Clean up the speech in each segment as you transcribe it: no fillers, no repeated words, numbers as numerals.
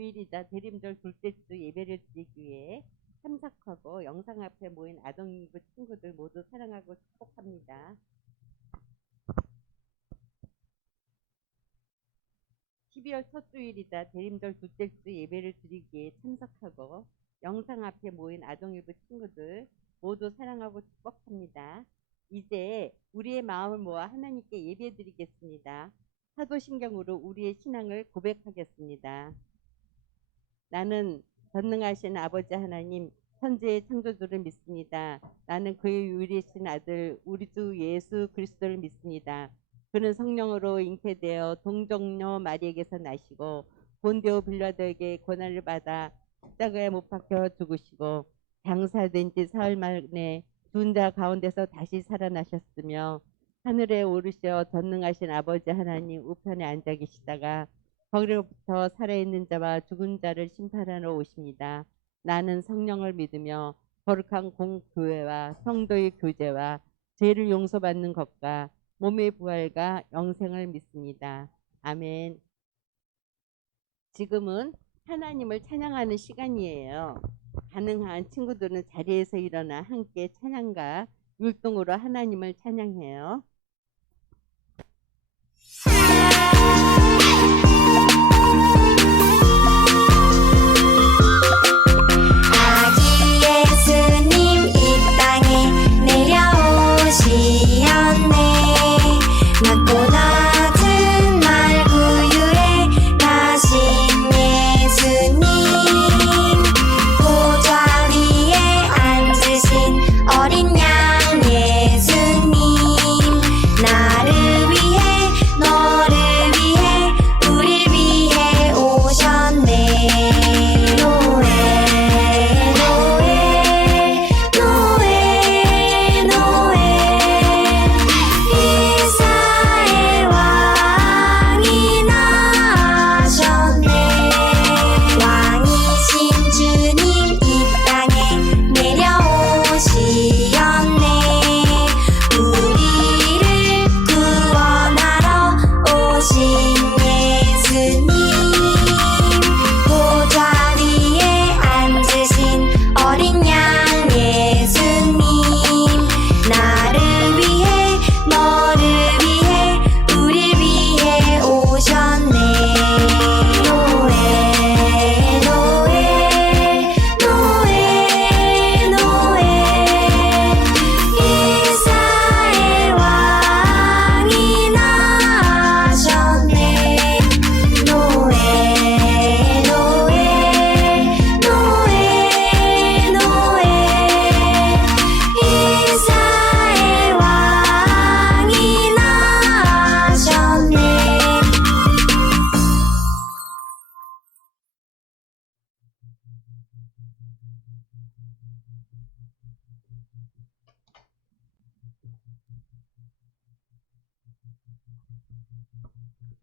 주일이자 대림절 둘째 주 예배를 드리기 위해 참석하고 영상 앞에 모인 아동인부 친구들 모두 사랑하고 축복합니다. 12월 첫 주일이자 대림절 둘째 주 예배를 드리기에 참석하고 영상 앞에 모인 아동일부 친구들 모두 사랑하고 축복합니다. 이제 우리의 마음을 모아 하나님께 예배드리겠습니다. 사도신경으로 우리의 신앙을 고백하겠습니다. 나는 전능하신 아버지 하나님 천지의 창조주를 믿습니다. 나는 그의 유일하신 아들 우리 주 예수 그리스도를 믿습니다. 그는 성령으로 잉태되어 동정녀 마리에게서 나시고 본디오 빌라도에게 고난을 받아 십자가에 못 박혀 죽으시고 장사된 지 사흘 만에 죽은 자 가운데서 다시 살아나셨으며 하늘에 오르셔 전능하신 아버지 하나님 우편에 앉아 계시다가 거기로부터 살아있는 자와 죽은 자를 심판하러 오십니다. 나는 성령을 믿으며 거룩한 공교회와 성도의 교제와 죄를 용서받는 것과 몸의 부활과 영생을 믿습니다. 아멘. 지금은 하나님을 찬양하는 시간이에요. 가능한 친구들은 자리에서 일어나 함께 찬양과 율동으로 하나님을 찬양해요.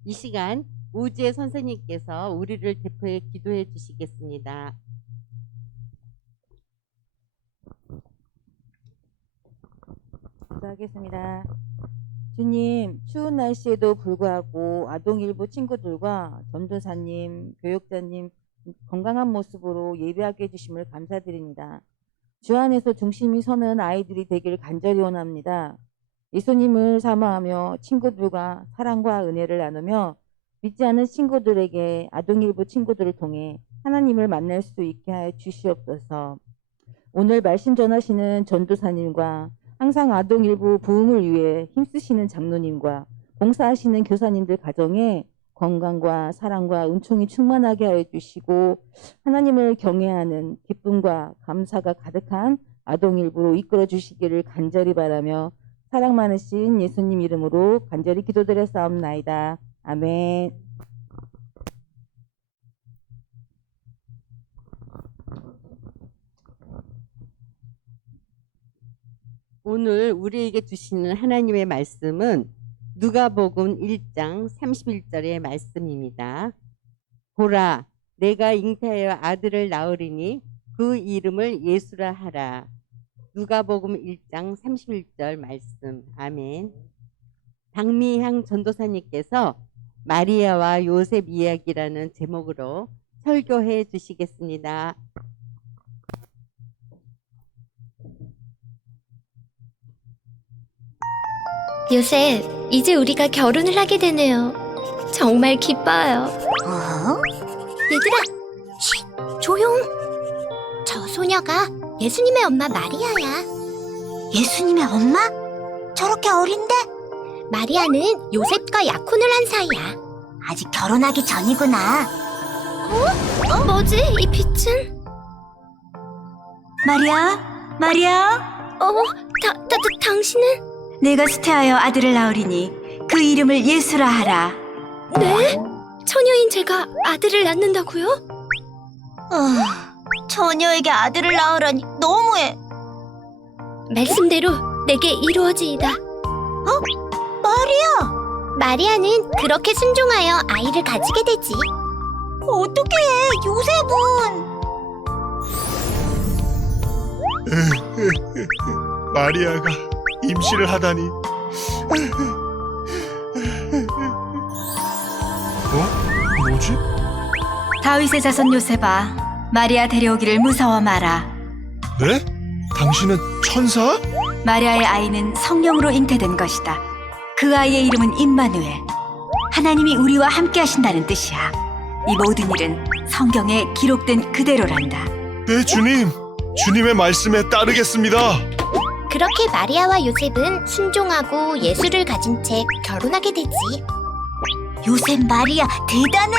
이 시간 우지혜 선생님께서 우리를 대표해 기도해 주시겠습니다. 기도하겠습니다. 주님, 추운 날씨에도 불구하고 아동일부 친구들과 전도사님, 교육자님 건강한 모습으로 예배하게 해주심을 감사드립니다. 주 안에서 중심이 서는 아이들이 되길 간절히 원합니다. 예수님을 사모하며 친구들과 사랑과 은혜를 나누며 믿지 않은 친구들에게 아동일부 친구들을 통해 하나님을 만날 수 있게 하여 주시옵소서. 오늘 말씀 전하시는 전도사님과 항상 아동일부 부흥을 위해 힘쓰시는 장로님과 봉사하시는 교사님들 가정에 건강과 사랑과 은총이 충만하게 하여 주시고 하나님을 경외하는 기쁨과 감사가 가득한 아동일부로 이끌어 주시기를 간절히 바라며 사랑 많으신 예수님 이름으로 간절히 기도드렸사옵나이다. 아멘. 오늘 우리에게 주시는 하나님의 말씀은 누가복음 1장 31절의 말씀입니다. 보라, 내가 잉태하여 아들을 낳으리니 그 이름을 예수라 하라. 누가복음 1장 31절 말씀. 아멘. 박미향 전도사님께서 마리아와 요셉 이야기라는 제목으로 설교해 주시겠습니다. 요셉, 이제 우리가 결혼을 하게 되네요. 정말 기뻐요. 얘들아, 쉿, 조용. 저 소녀가 예수님의 엄마 마리아야. 예수님의 엄마? 저렇게 어린데? 마리아는 요셉과 약혼을 한 사이야. 아직 결혼하기 전이구나. 뭐지, 이 빛은? 마리아? 당신은? 내가 수태하여 아들을 낳으리니 그 이름을 예수라 하라. 네? 처녀인 제가 아들을 낳는다고요? 처녀에게 아들을 낳으라니 너무해. 말씀대로 내게 이루어지이다. 마리아는 그렇게 순종하여 아이를 가지게 되지. 어떻게 해, 요셉은? 마리아가 임신을 하다니. 뭐지? 다윗의 자손 요셉아, 마리아 데려오기를 무서워 마라. 네? 당신은 천사? 마리아의 아이는 성령으로 잉태된 것이다. 그 아이의 이름은 임마누엘. 하나님이 우리와 함께 하신다는 뜻이야. 이 모든 일은 성경에 기록된 그대로란다. 네, 주님. 주님의 말씀에 따르겠습니다. 그렇게 마리아와 요셉은 순종하고 예수를 가진 채 결혼하게 되지. 요셉 마리아 대단해.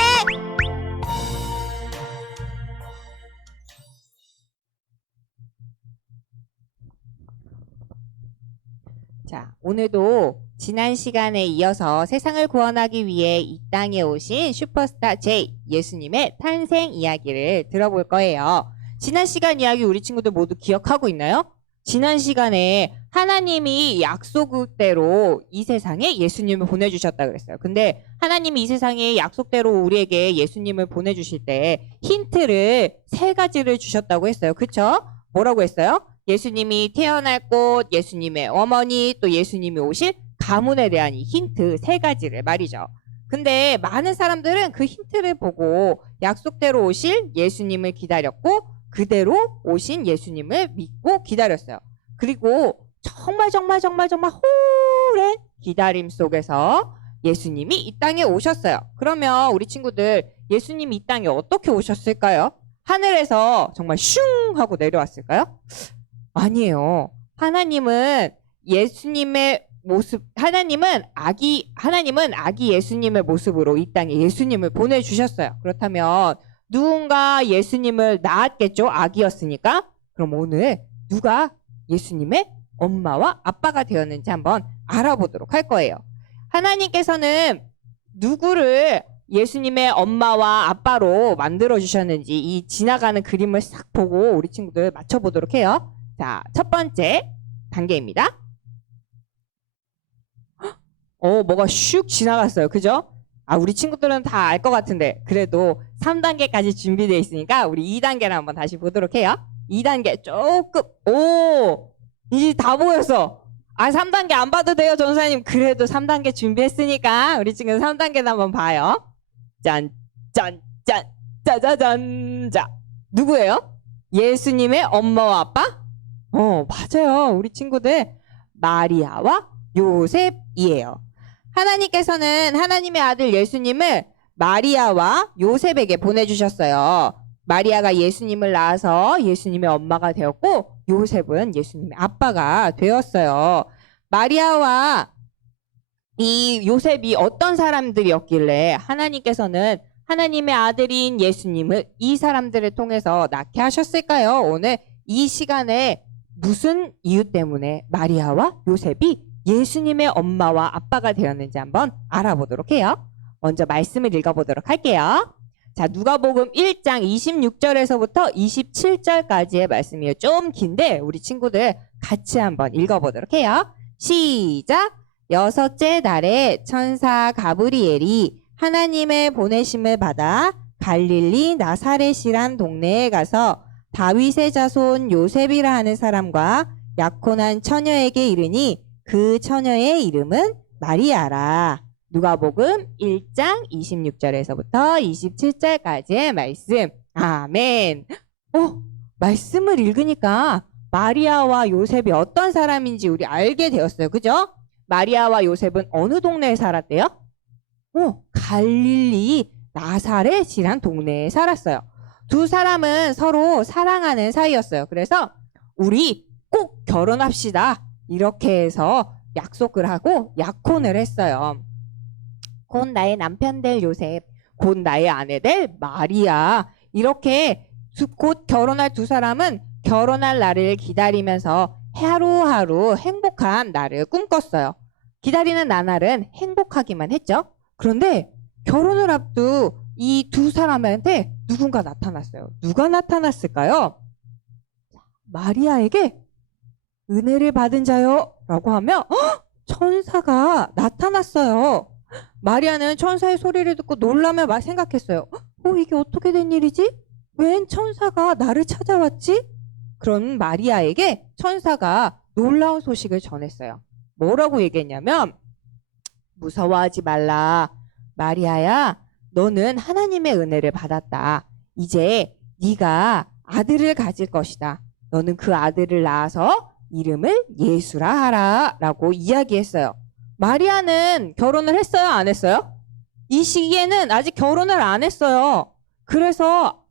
자, 오늘도 지난 시간에 이어서 세상을 구원하기 위해 이 땅에 오신 슈퍼스타 J, 예수님의 탄생 이야기를 들어볼 거예요. 지난 시간 이야기 우리 친구들 모두 기억하고 있나요? 지난 시간에 하나님이 약속대로 이 세상에 예수님을 보내주셨다 그랬어요. 근데 하나님이 이 세상에 약속대로 우리에게 예수님을 보내주실 때 힌트를 3가지를 주셨다고 했어요. 그쵸? 뭐라고 했어요? 예수님이 태어날 곳, 예수님의 어머니, 또 예수님이 오실 가문에 대한 이 힌트 3가지를 말이죠. 근데 많은 사람들은 그 힌트를 보고 약속대로 오실 예수님을 기다렸고 그대로 오신 예수님을 믿고 기다렸어요. 그리고 정말 오랜 기다림 속에서 예수님이 이 땅에 오셨어요. 그러면 우리 친구들 예수님이 이 땅에 어떻게 오셨을까요? 하늘에서 정말 슝 하고 내려왔을까요? 아니에요. 하나님은 예수님의 모습, 하나님은 아기 예수님의 모습으로 이 땅에 예수님을 보내주셨어요. 그렇다면 누군가 예수님을 낳았겠죠? 아기였으니까. 그럼 오늘 누가 예수님의 엄마와 아빠가 되었는지 한번 알아보도록 할 거예요. 하나님께서는 누구를 예수님의 엄마와 아빠로 만들어 주셨는지 이 지나가는 그림을 싹 보고 우리 친구들 맞춰보도록 해요. 자, 첫 번째 단계입니다. 뭐가 슉 지나갔어요. 그죠? 우리 친구들은 다 알 것 같은데 그래도 3단계까지 준비되어 있으니까 우리 2단계를 한번 다시 보도록 해요. 2단계 조금 이제 다 보였어. 3단계 안 봐도 돼요, 전사님. 그래도 3단계 준비했으니까 우리 친구 3단계도 한번 봐요. 짠, 짜자잔. 자, 누구예요? 예수님의 엄마와 아빠? 맞아요. 우리 친구들 마리아와 요셉이에요. 하나님께서는 하나님의 아들 예수님을 마리아와 요셉에게 보내주셨어요. 마리아가 예수님을 낳아서 예수님의 엄마가 되었고 요셉은 예수님의 아빠가 되었어요. 마리아와 이 요셉이 어떤 사람들이었길래 하나님께서는 하나님의 아들인 예수님을 이 사람들을 통해서 낳게 하셨을까요? 오늘 이 시간에 무슨 이유 때문에 마리아와 요셉이 예수님의 엄마와 아빠가 되었는지 한번 알아보도록 해요. 먼저 말씀을 읽어보도록 할게요. 자, 누가복음 1장 26절에서부터 27절까지의 말씀이에요. 좀 긴데 우리 친구들 같이 한번 읽어보도록 해요. 시작! 6째 날에 천사 가브리엘이 하나님의 보내심을 받아 갈릴리 나사렛이란 동네에 가서 다윗의 자손 요셉이라 하는 사람과 약혼한 처녀에게 이르니 그 처녀의 이름은 마리아라. 누가복음 1장 26절에서부터 27절까지의 말씀. 아멘. 말씀을 읽으니까 마리아와 요셉이 어떤 사람인지 우리 알게 되었어요. 그죠? 마리아와 요셉은 어느 동네에 살았대요? 갈릴리 나사렛이란 동네에 살았어요. 두 사람은 서로 사랑하는 사이였어요. 그래서 우리 꼭 결혼합시다. 이렇게 해서 약속을 하고 약혼을 했어요. 곧 나의 남편 될 요셉, 곧 나의 아내 될 마리아. 이렇게 곧 결혼할 두 사람은 결혼할 날을 기다리면서 하루하루 행복한 날을 꿈꿨어요. 기다리는 나날은 행복하기만 했죠. 그런데 결혼을 앞둔 이 두 사람한테 누군가 나타났어요. 누가 나타났을까요? 마리아에게 은혜를 받은 자요 라고 하며 천사가 나타났어요. 마리아는 천사의 소리를 듣고 놀라며 막 생각했어요. 이게 어떻게 된 일이지? 웬 천사가 나를 찾아왔지? 그런 마리아에게 천사가 놀라운 소식을 전했어요. 뭐라고 얘기했냐면 무서워하지 말라. 마리아야, 너는 하나님의 은혜를 받았다. 이제 네가 아들을 가질 것이다. 너는 그 아들을 낳아서 이름을 예수라 하라 라고 이야기했어요. 마리아는 결혼을 했어요? 안 했어요? 이 시기에는 아직 결혼을 안 했어요. 그래서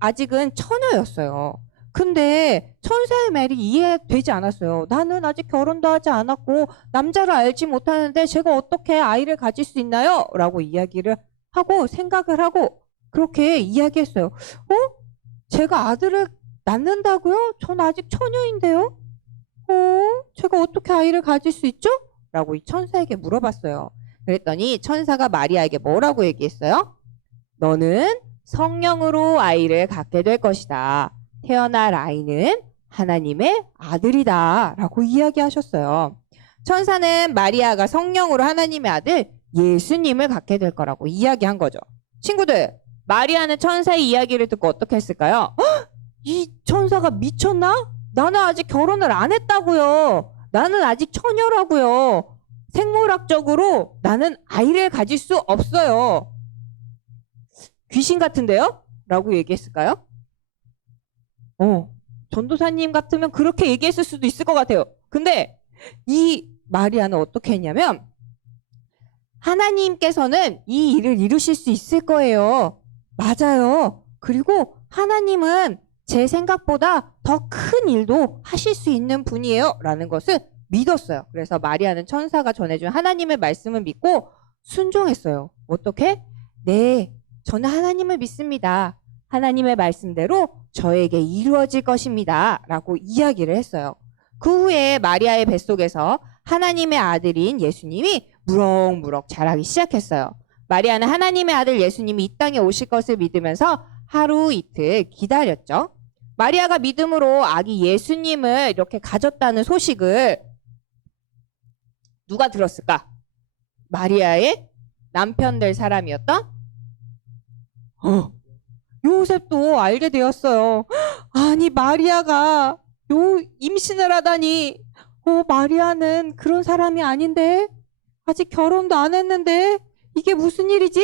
아직은 처녀였어요. 근데 천사의 말이 이해되지 않았어요. 나는 아직 결혼도 하지 않았고 남자를 알지 못하는데 제가 어떻게 아이를 가질 수 있나요? 라고 이야기를 하고 생각을 하고 그렇게 이야기했어요. 제가 아들을 낳는다고요? 전 아직 처녀인데요? 제가 어떻게 아이를 가질 수 있죠? 라고 이 천사에게 물어봤어요. 그랬더니 천사가 마리아에게 뭐라고 얘기했어요? 너는 성령으로 아이를 갖게 될 것이다. 태어날 아이는 하나님의 아들이다 라고 이야기하셨어요. 천사는 마리아가 성령으로 하나님의 아들 예수님을 갖게 될 거라고 이야기한 거죠. 친구들, 마리아는 천사의 이야기를 듣고 어떻게 했을까요? 이 천사가 미쳤나? 나는 아직 결혼을 안 했다고요. 나는 아직 처녀라고요. 생물학적으로 나는 아이를 가질 수 없어요. 귀신 같은데요? 라고 얘기했을까요? 전도사님 같으면 그렇게 얘기했을 수도 있을 것 같아요. 근데 이 마리아는 어떻게 했냐면 하나님께서는 이 일을 이루실 수 있을 거예요. 맞아요. 그리고 하나님은 제 생각보다 더 큰 일도 하실 수 있는 분이에요. 라는 것을 믿었어요. 그래서 마리아는 천사가 전해준 하나님의 말씀을 믿고 순종했어요. 어떻게? 네, 저는 하나님을 믿습니다. 하나님의 말씀대로 저에게 이루어질 것입니다. 라고 이야기를 했어요. 그 후에 마리아의 뱃속에서 하나님의 아들인 예수님이 무럭무럭 자라기 시작했어요. 마리아는 하나님의 아들 예수님이 이 땅에 오실 것을 믿으면서 하루 이틀 기다렸죠. 마리아가 믿음으로 아기 예수님을 이렇게 가졌다는 소식을 누가 들었을까? 마리아의 남편 될 사람이었던 요셉도 알게 되었어요. 아니, 마리아가 임신을 하다니. 마리아는 그런 사람이 아닌데? 아직 결혼도 안 했는데? 이게 무슨 일이지?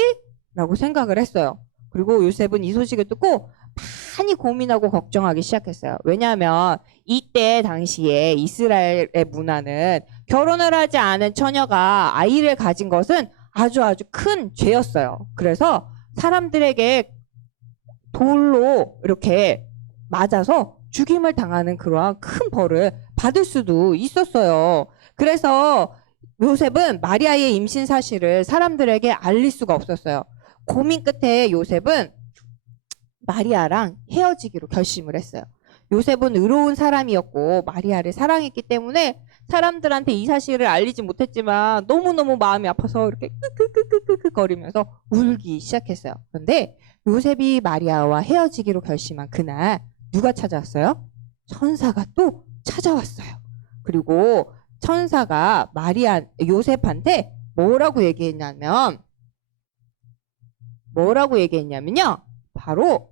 라고 생각을 했어요. 그리고 요셉은 이 소식을 듣고 많이 고민하고 걱정하기 시작했어요. 왜냐하면 이때 당시에 이스라엘의 문화는 결혼을 하지 않은 처녀가 아이를 가진 것은 아주 큰 죄였어요. 그래서 사람들에게 돌로 이렇게 맞아서 죽임을 당하는 그러한 큰 벌을 받을 수도 있었어요. 그래서 요셉은 마리아의 임신 사실을 사람들에게 알릴 수가 없었어요. 고민 끝에 요셉은 마리아랑 헤어지기로 결심을 했어요. 요셉은 의로운 사람이었고 마리아를 사랑했기 때문에 사람들한테 이 사실을 알리지 못했지만 너무너무 마음이 아파서 이렇게 끄끄끄끄끄 거리면서 울기 시작했어요. 그런데 요셉이 마리아와 헤어지기로 결심한 그날 누가 찾아왔어요? 천사가 또 찾아왔어요. 그리고 천사가 요셉한테 뭐라고 얘기했냐면요. 바로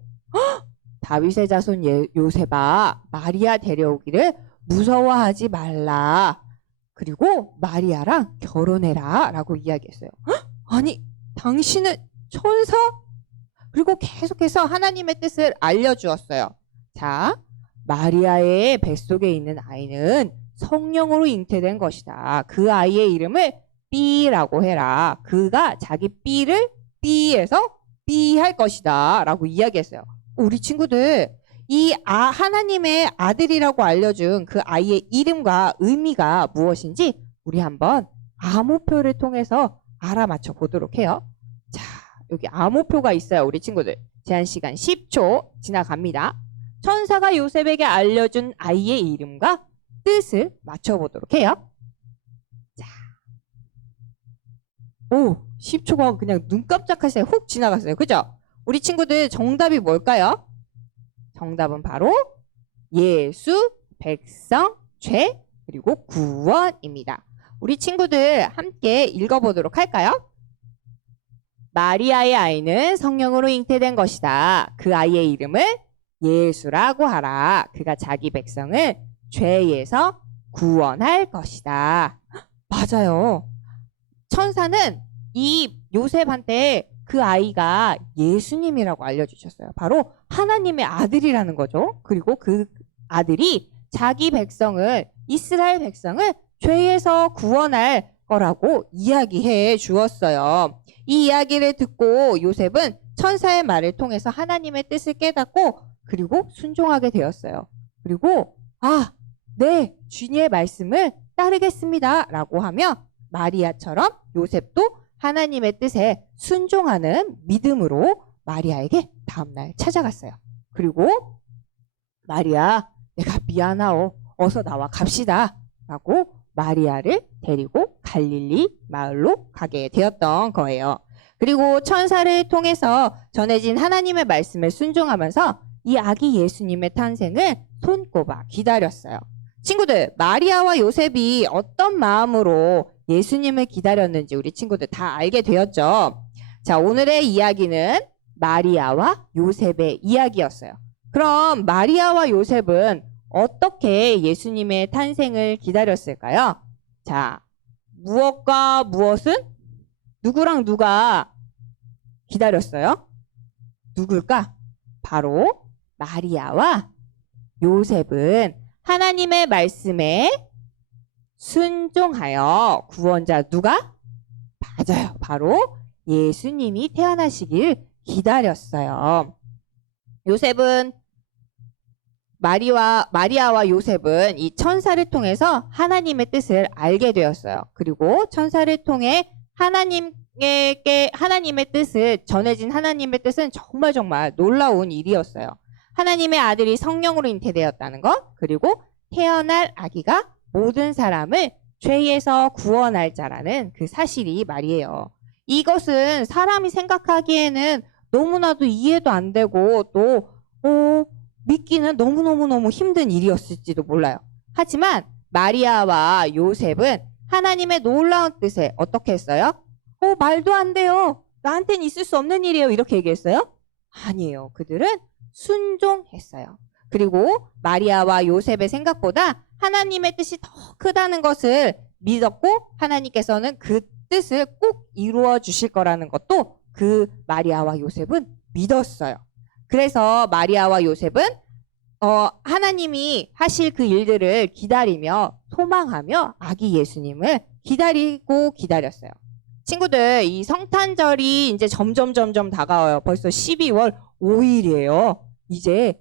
다윗의 자손 요셉아, 마리아 데려오기를 무서워하지 말라. 그리고 마리아랑 결혼해라 라고 이야기했어요. 헉? 아니, 당신은 천사? 그리고 계속해서 하나님의 뜻을 알려주었어요. 자, 마리아의 뱃속에 있는 아이는 성령으로 잉태된 것이다. 그 아이의 이름을 B라고 해라. 그가 자기 B를 B에서 B 할 것이다 라고 이야기했어요. 우리 친구들, 이 하나님의 아들이라고 알려준 그 아이의 이름과 의미가 무엇인지 우리 한번 암호표를 통해서 알아맞혀 보도록 해요. 자, 여기 암호표가 있어요. 우리 친구들. 제한 시간 10초 지나갑니다. 천사가 요셉에게 알려준 아이의 이름과 뜻을 맞춰보도록 해요. 자, 오, 10초가 그냥 눈 깜짝할 사이 훅 지나갔어요. 그죠? 우리 친구들 정답이 뭘까요? 정답은 바로 예수, 백성, 죄, 그리고 구원입니다. 우리 친구들 함께 읽어보도록 할까요? 마리아의 아이는 성령으로 잉태된 것이다. 그 아이의 이름을 예수라고 하라. 그가 자기 백성을 죄에서 구원할 것이다. 맞아요. 천사는 이 요셉한테 그 아이가 예수님이라고 알려주셨어요. 바로 하나님의 아들이라는 거죠. 그리고 그 아들이 자기 백성을, 이스라엘 백성을 죄에서 구원할 거라고 이야기해 주었어요. 이 이야기를 듣고 요셉은 천사의 말을 통해서 하나님의 뜻을 깨닫고 그리고 순종하게 되었어요. 그리고 네, 주님의 말씀을 따르겠습니다 라고 하며 마리아처럼 요셉도 하나님의 뜻에 순종하는 믿음으로 마리아에게 다음날 찾아갔어요. 그리고 마리아, 내가 미안하오. 어서 나와 갑시다 라고 마리아를 데리고 갈릴리 마을로 가게 되었던 거예요. 그리고 천사를 통해서 전해진 하나님의 말씀을 순종하면서 이 아기 예수님의 탄생을 손꼽아 기다렸어요. 친구들, 마리아와 요셉이 어떤 마음으로 예수님을 기다렸는지 우리 친구들 다 알게 되었죠. 자, 오늘의 이야기는 마리아와 요셉의 이야기였어요. 그럼 마리아와 요셉은 어떻게 예수님의 탄생을 기다렸을까요? 자, 무엇과 무엇은? 누구랑 누가 기다렸어요? 누굴까? 바로 마리아와 요셉은 하나님의 말씀에 순종하여 구원자 누가? 맞아요. 바로 예수님이 태어나시길 기다렸어요. 요셉은 마리아와 요셉은 이 천사를 통해서 하나님의 뜻을 알게 되었어요. 그리고 천사를 통해 하나님의 뜻을 전해진 하나님의 뜻은 정말 놀라운 일이었어요. 하나님의 아들이 성령으로 잉태되었다는 것, 그리고 태어날 아기가 모든 사람을 죄에서 구원할 자라는 그 사실이 말이에요. 이것은 사람이 생각하기에는 너무나도 이해도 안 되고 또 믿기는 너무너무 힘든 일이었을지도 몰라요. 하지만 마리아와 요셉은 하나님의 놀라운 뜻에 어떻게 했어요? 말도 안 돼요. 나한테는 있을 수 없는 일이에요. 이렇게 얘기했어요? 아니에요. 그들은 순종했어요. 그리고 마리아와 요셉의 생각보다 하나님의 뜻이 더 크다는 것을 믿었고 하나님께서는 그 뜻을 꼭 이루어 주실 거라는 것도 그 마리아와 요셉은 믿었어요. 그래서 마리아와 요셉은 하나님이 하실 그 일들을 기다리며 소망하며 아기 예수님을 기다렸어요. 친구들, 이 성탄절이 이제 점점 다가와요. 벌써 12월 5일이에요. 이제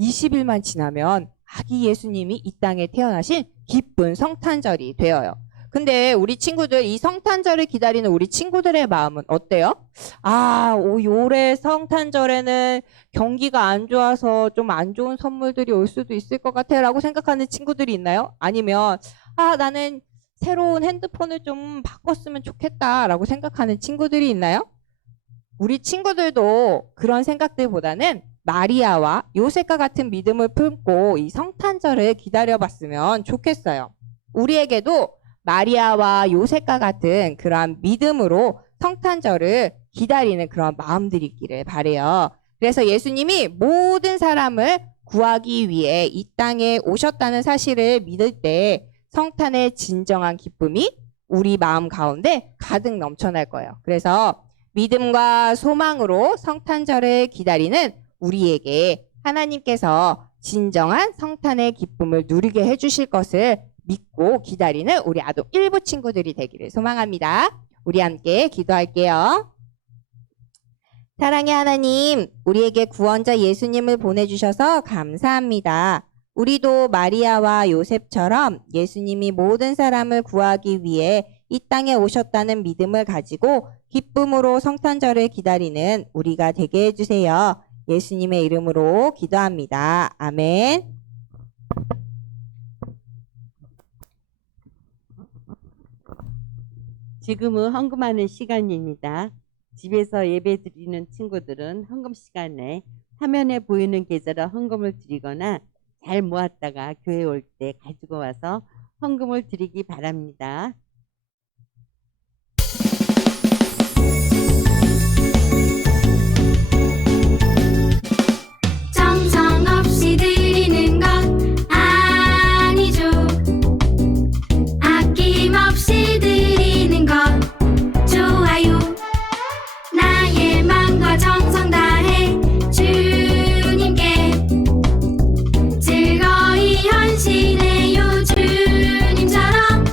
20일만 지나면 아기 예수님이 이 땅에 태어나신 기쁜 성탄절이 되어요. 근데 우리 친구들, 이 성탄절을 기다리는 우리 친구들의 마음은 어때요? 올해 성탄절에는 경기가 안 좋아서 좀 안 좋은 선물들이 올 수도 있을 것 같아 라고 생각하는 친구들이 있나요? 아니면 나는 새로운 핸드폰을 좀 바꿨으면 좋겠다 라고 생각하는 친구들이 있나요? 우리 친구들도 그런 생각들보다는 마리아와 요셉과 같은 믿음을 품고 이 성탄절을 기다려봤으면 좋겠어요. 우리에게도 마리아와 요셉과 같은 그러한 믿음으로 성탄절을 기다리는 그런 마음들이 있기를 바라요. 그래서 예수님이 모든 사람을 구하기 위해 이 땅에 오셨다는 사실을 믿을 때 성탄의 진정한 기쁨이 우리 마음 가운데 가득 넘쳐날 거예요. 그래서 믿음과 소망으로 성탄절을 기다리는 우리에게 하나님께서 진정한 성탄의 기쁨을 누리게 해주실 것을 믿고 기다리는 우리 아동 일부 친구들이 되기를 소망합니다. 우리 함께 기도할게요. 사랑의 하나님, 우리에게 구원자 예수님을 보내주셔서 감사합니다. 우리도 마리아와 요셉처럼 예수님이 모든 사람을 구하기 위해 이 땅에 오셨다는 믿음을 가지고 기쁨으로 성탄절을 기다리는 우리가 되게 해주세요. 예수님의 이름으로 기도합니다. 아멘. 지금은 헌금하는 시간입니다. 집에서 예배 드리는 친구들은 헌금 시간에 화면에 보이는 계좌로 헌금을 드리거나 잘 모았다가 교회 올 때 가지고 와서 헌금을 드리기 바랍니다. 정성 없이 드리는 것 아니죠. 아낌없이 드리는 것 좋아요. 나의 마음과 정성 다해 주님께 즐거이 헌신해요. 주님처럼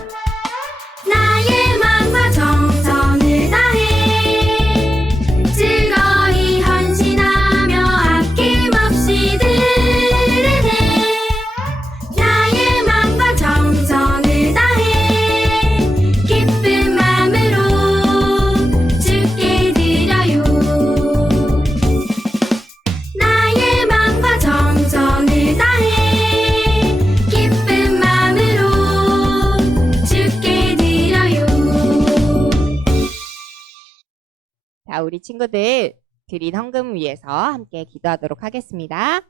나의 마음과 정성을 다해 즐거이 헌신하며 아낌없이 드리네. 나의 마음과 정성을 다해 기쁜 마음으로 주께 드려요. 나의 마음과 정성을 다해 기쁜 마음으로 주께 드려요. 자, 우리 친구들 드린 헌금 위해서 함께 기도하도록 하겠습니다.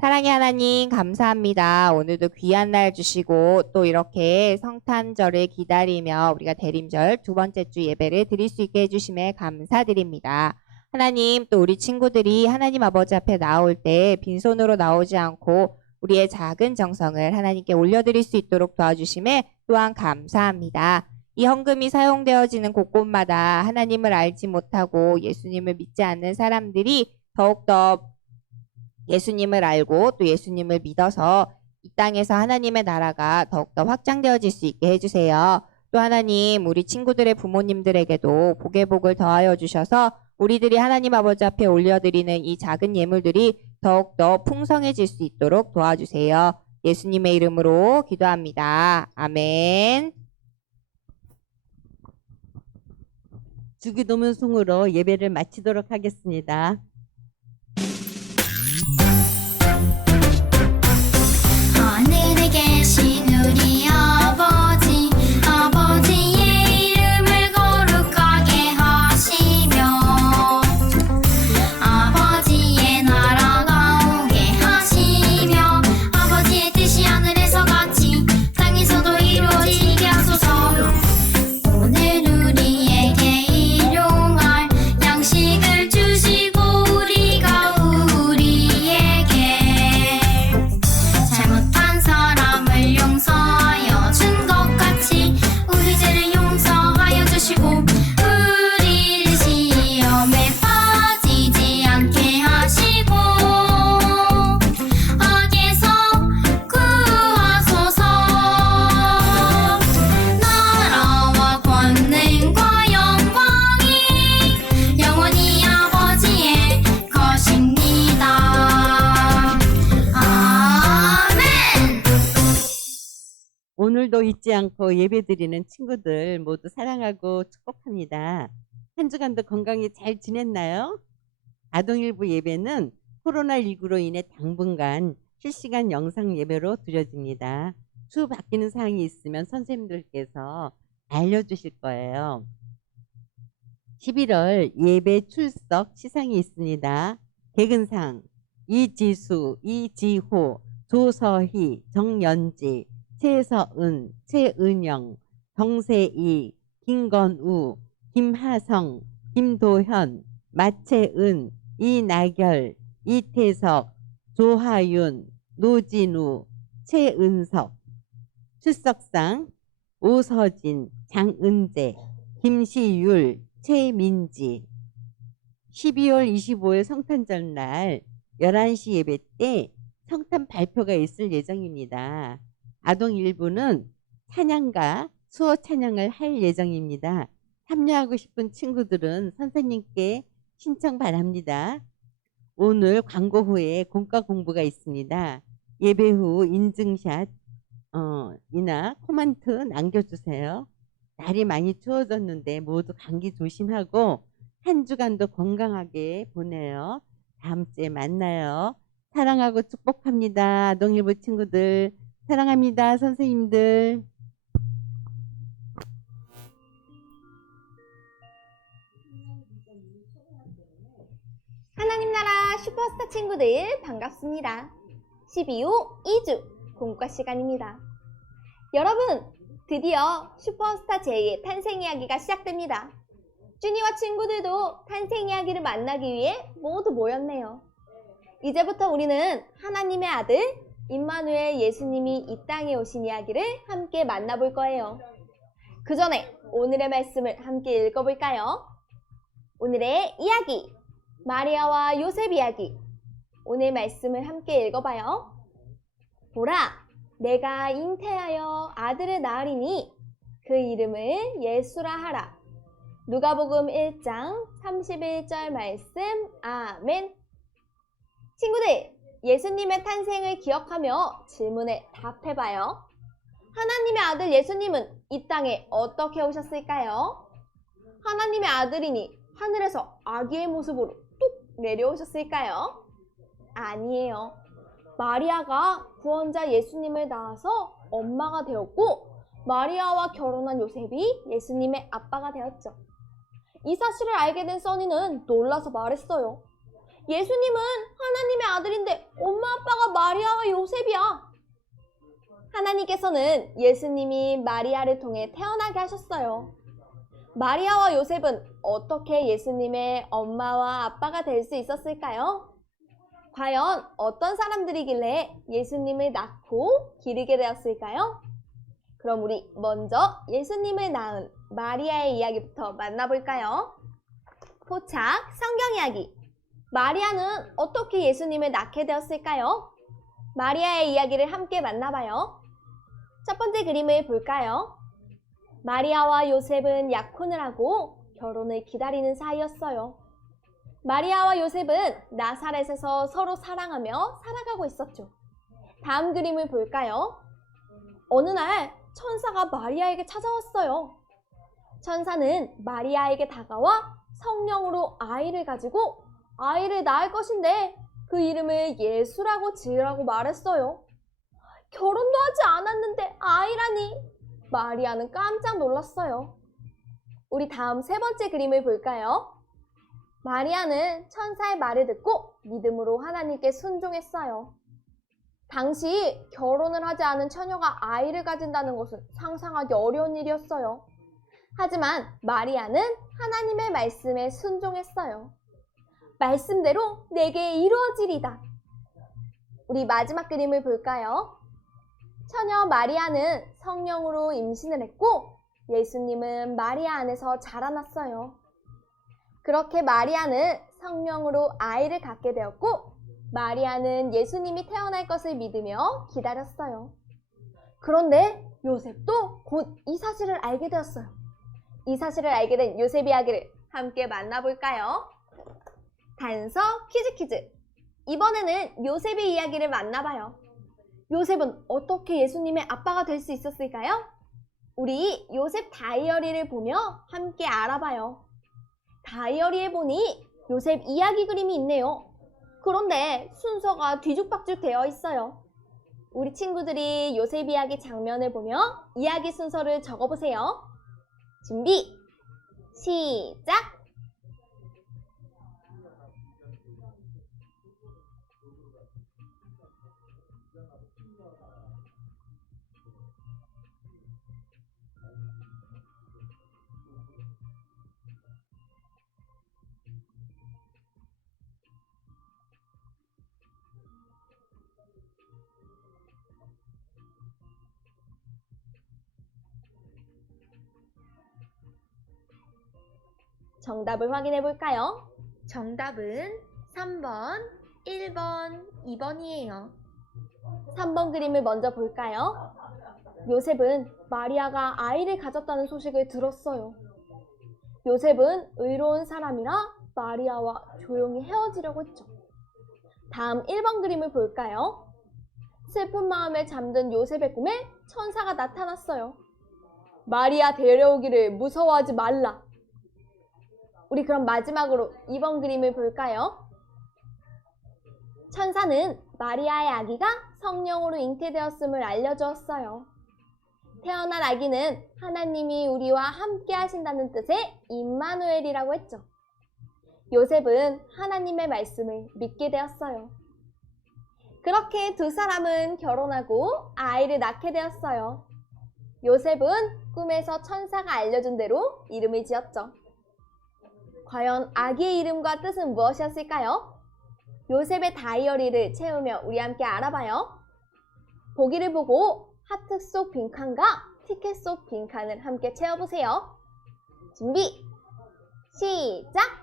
사랑의 하나님 감사합니다. 오늘도 귀한 날 주시고 또 이렇게 성탄절을 기다리며 우리가 대림절 두 번째 주 예배를 드릴 수 있게 해주심에 감사드립니다. 하나님, 또 우리 친구들이 하나님 아버지 앞에 나올 때 빈손으로 나오지 않고 우리의 작은 정성을 하나님께 올려드릴 수 있도록 도와주심에 또한 감사합니다. 이 헌금이 사용되어지는 곳곳마다 하나님을 알지 못하고 예수님을 믿지 않는 사람들이 더욱더 예수님을 알고 또 예수님을 믿어서 이 땅에서 하나님의 나라가 더욱더 확장되어질 수 있게 해주세요. 또 하나님, 우리 친구들의 부모님들에게도 복의 복을 더하여 주셔서 우리들이 하나님 아버지 앞에 올려드리는 이 작은 예물들이 더욱더 풍성해질 수 있도록 도와주세요. 예수님의 이름으로 기도합니다. 아멘. 주기도문송으로 예배를 마치도록 하겠습니다. 하늘에 계신 우리 아버지, 아버지의 이름을 거룩하게 하시며 아버지의 나라가 오게 하시며 아버지의 뜻이 하늘에서 같이 땅에서도 이루어지게 하소서. 오늘 우리에게 일용할 양식을 주시고 우리가 우리에게 잘못한 사람을 용서하여 준 것 같이 우리 죄를 용서하여 주시고 우리를 시험에 빠지지 않게 하시고 악에서 구하소서. 나라와 권능과 영광이 영원히 아버지의 것입니다. 아멘. 오늘도 잊지 않고 예배드리는 친구들 모두 사랑하고 축복합니다. 한 주간도 건강히 잘 지냈나요? 아동일부 예배는 코로나19로 인해 당분간 실시간 영상 예배로 드려집니다. 추후 바뀌는 사항이 있으면 선생님들께서 알려주실 거예요. 11월 예배 출석 시상이 있습니다. 개근상 이지수, 이지호, 조서희, 정연지, 최서은, 최은영, 정세희, 김건우, 김하성, 김도현, 마채은, 이나결, 이태석, 조하윤, 노진우, 최은석. 출석상 오서진, 장은재, 김시율, 최민지. 12월 25일 성탄절 날 11시 예배 때 성탄 발표가 있을 예정입니다. 아동 일부는 찬양과 수어 찬양을 할 예정입니다. 참여하고 싶은 친구들은 선생님께 신청 바랍니다. 오늘 광고 후에 공과 공부가 있습니다. 예배 후 인증샷 이나 코멘트 남겨주세요. 날이 많이 추워졌는데 모두 감기 조심하고 한 주간도 건강하게 보내요. 다음 주에 만나요. 사랑하고 축복합니다. 아동일부 친구들 사랑합니다. 선생님들. 하나님 나라 슈퍼스타 친구들 반갑습니다. 12호 2주 공과 시간입니다. 여러분, 드디어 슈퍼스타 제2의 탄생 이야기가 시작됩니다. 쭈니와 친구들도 탄생 이야기를 만나기 위해 모두 모였네요. 이제부터 우리는 하나님의 아들 임마누엘 예수님이 이 땅에 오신 이야기를 함께 만나볼 거예요. 그 전에 오늘의 말씀을 함께 읽어볼까요? 오늘의 이야기, 마리아와 요셉 이야기. 오늘 말씀을 함께 읽어봐요. 보라, 내가 잉태하여 아들을 낳으리니 그 이름을 예수라 하라. 누가복음 1장 31절 말씀. 아멘. 친구들, 예수님의 탄생을 기억하며 질문에 답해봐요. 하나님의 아들 예수님은 이 땅에 어떻게 오셨을까요? 하나님의 아들이니 하늘에서 아기의 모습으로 뚝 내려오셨을까요? 아니에요. 마리아가 구원자 예수님을 낳아서 엄마가 되었고, 마리아와 결혼한 요셉이 예수님의 아빠가 되었죠. 이 사실을 알게 된 써니는 놀라서 말했어요. 예수님은 하나님의 아들인데 엄마 아빠가 마리아와 요셉이야. 하나님께서는 예수님이 마리아를 통해 태어나게 하셨어요. 마리아와 요셉은 어떻게 예수님의 엄마와 아빠가 될 수 있었을까요? 과연 어떤 사람들이길래 예수님을 낳고 기르게 되었을까요? 그럼 우리 먼저 예수님을 낳은 마리아의 이야기부터 만나볼까요? 포착 성경 이야기. 마리아는 어떻게 예수님을 낳게 되었을까요? 마리아의 이야기를 함께 만나봐요. 첫 번째 그림을 볼까요? 마리아와 요셉은 약혼을 하고 결혼을 기다리는 사이였어요. 마리아와 요셉은 나사렛에서 서로 사랑하며 살아가고 있었죠. 다음 그림을 볼까요? 어느 날 천사가 마리아에게 찾아왔어요. 천사는 마리아에게 다가와 성령으로 아이를 가지고 아이를 낳을 것인데 그 이름을 예수라고 지으라고 말했어요. 결혼도 하지 않았는데 아이라니. 마리아는 깜짝 놀랐어요. 우리 다음 세 번째 그림을 볼까요? 마리아는 천사의 말을 듣고 믿음으로 하나님께 순종했어요. 당시 결혼을 하지 않은 처녀가 아이를 가진다는 것은 상상하기 어려운 일이었어요. 하지만 마리아는 하나님의 말씀에 순종했어요. 말씀대로 내게 이루어지리다. 우리 마지막 그림을 볼까요? 처녀 마리아는 성령으로 임신을 했고 예수님은 마리아 안에서 자라났어요. 그렇게 마리아는 성령으로 아이를 갖게 되었고 마리아는 예수님이 태어날 것을 믿으며 기다렸어요. 그런데 요셉도 곧 이 사실을 알게 되었어요. 이 사실을 알게 된 요셉 이야기를 함께 만나볼까요? 단서 퀴즈. 이번에는 요셉의 이야기를 만나봐요. 요셉은 어떻게 예수님의 아빠가 될 수 있었을까요? 우리 요셉 다이어리를 보며 함께 알아봐요. 다이어리에 보니 요셉 이야기 그림이 있네요. 그런데 순서가 뒤죽박죽 되어 있어요. 우리 친구들이 요셉 이야기 장면을 보며 이야기 순서를 적어보세요. 준비, 시작! 정답을 확인해 볼까요? 정답은 3번, 1번, 2번이에요. 3번 그림을 먼저 볼까요? 요셉은 마리아가 아이를 가졌다는 소식을 들었어요. 요셉은 의로운 사람이라 마리아와 조용히 헤어지려고 했죠. 다음 1번 그림을 볼까요? 슬픈 마음에 잠든 요셉의 꿈에 천사가 나타났어요. 마리아 데려오기를 무서워하지 말라. 우리 그럼 마지막으로 2번 그림을 볼까요? 천사는 마리아의 아기가 성령으로 잉태되었음을 알려주었어요. 태어날 아기는 하나님이 우리와 함께 하신다는 뜻의 임마누엘이라고 했죠. 요셉은 하나님의 말씀을 믿게 되었어요. 그렇게 두 사람은 결혼하고 아이를 낳게 되었어요. 요셉은 꿈에서 천사가 알려준 대로 이름을 지었죠. 과연 아기의 이름과 뜻은 무엇이었을까요? 요셉의 다이어리를 채우며 우리 함께 알아봐요. 보기를 보고 하트 속 빈칸과 티켓 속 빈칸을 함께 채워보세요. 준비, 시작!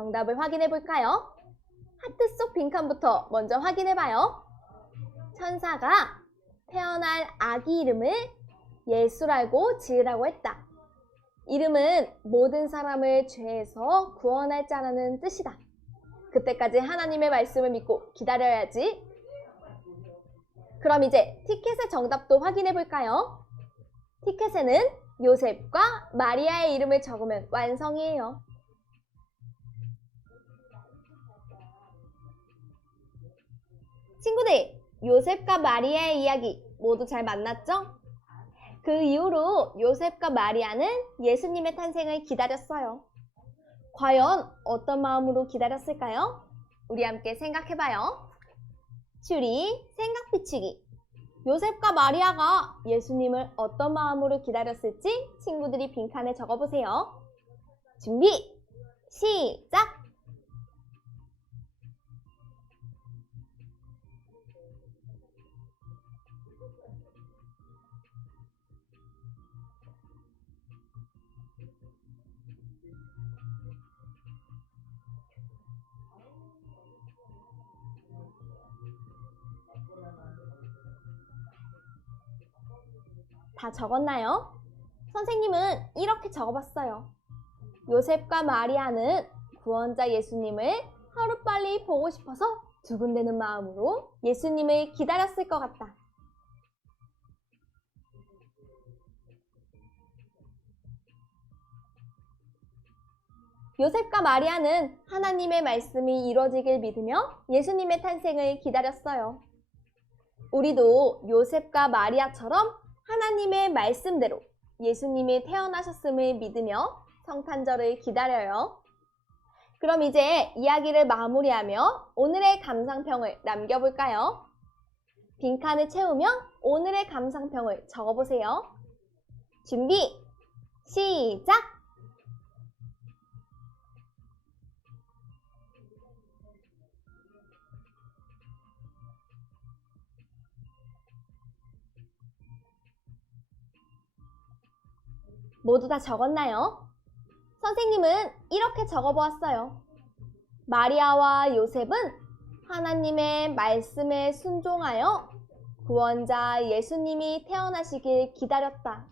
정답을 확인해 볼까요? 하트 속 빈칸부터 먼저 확인해 봐요. 천사가 태어날 아기 이름을 예수라고 지으라고 했다. 이름은 모든 사람을 죄에서 구원할 자라는 뜻이다. 그때까지 하나님의 말씀을 믿고 기다려야지. 그럼 이제 티켓의 정답도 확인해 볼까요? 티켓에는 요셉과 마리아의 이름을 적으면 완성이에요. 친구들, 요셉과 마리아의 이야기 모두 잘 만났죠? 그 이후로 요셉과 마리아는 예수님의 탄생을 기다렸어요. 과연 어떤 마음으로 기다렸을까요? 우리 함께 생각해봐요. 추리, 생각 비치기. 요셉과 마리아가 예수님을 어떤 마음으로 기다렸을지 친구들이 빈칸에 적어보세요. 준비, 시작! 다 적었나요? 선생님은 이렇게 적어봤어요. 요셉과 마리아는 구원자 예수님을 하루빨리 보고 싶어서 두근대는 마음으로 예수님을 기다렸을 것 같다. 요셉과 마리아는 하나님의 말씀이 이루어지길 믿으며 예수님의 탄생을 기다렸어요. 우리도 요셉과 마리아처럼 하나님의 말씀대로 예수님이 태어나셨음을 믿으며 성탄절을 기다려요. 그럼 이제 이야기를 마무리하며 오늘의 감상평을 남겨볼까요? 빈칸을 채우며 오늘의 감상평을 적어보세요. 준비, 시작! 모두 다 적었나요? 선생님은 이렇게 적어보았어요. 마리아와 요셉은 하나님의 말씀에 순종하여 구원자 예수님이 태어나시길 기다렸다.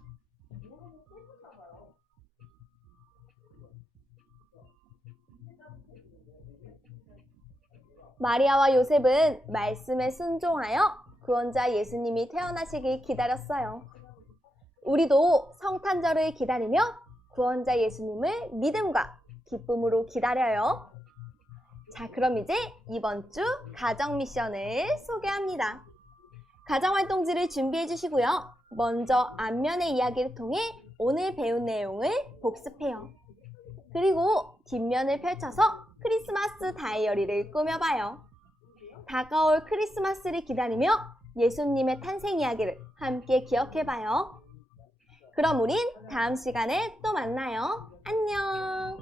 마리아와 요셉은 말씀에 순종하여 구원자 예수님이 태어나시길 기다렸어요. 우리도 성탄절을 기다리며 구원자 예수님을 믿음과 기쁨으로 기다려요. 자, 그럼 이제 이번 주 가정 미션을 소개합니다. 가정활동지를 준비해 주시고요. 먼저 앞면의 이야기를 통해 오늘 배운 내용을 복습해요. 그리고 뒷면을 펼쳐서 크리스마스 다이어리를 꾸며봐요. 다가올 크리스마스를 기다리며 예수님의 탄생 이야기를 함께 기억해봐요. 그럼 우린 다음 시간에 또 만나요. 안녕!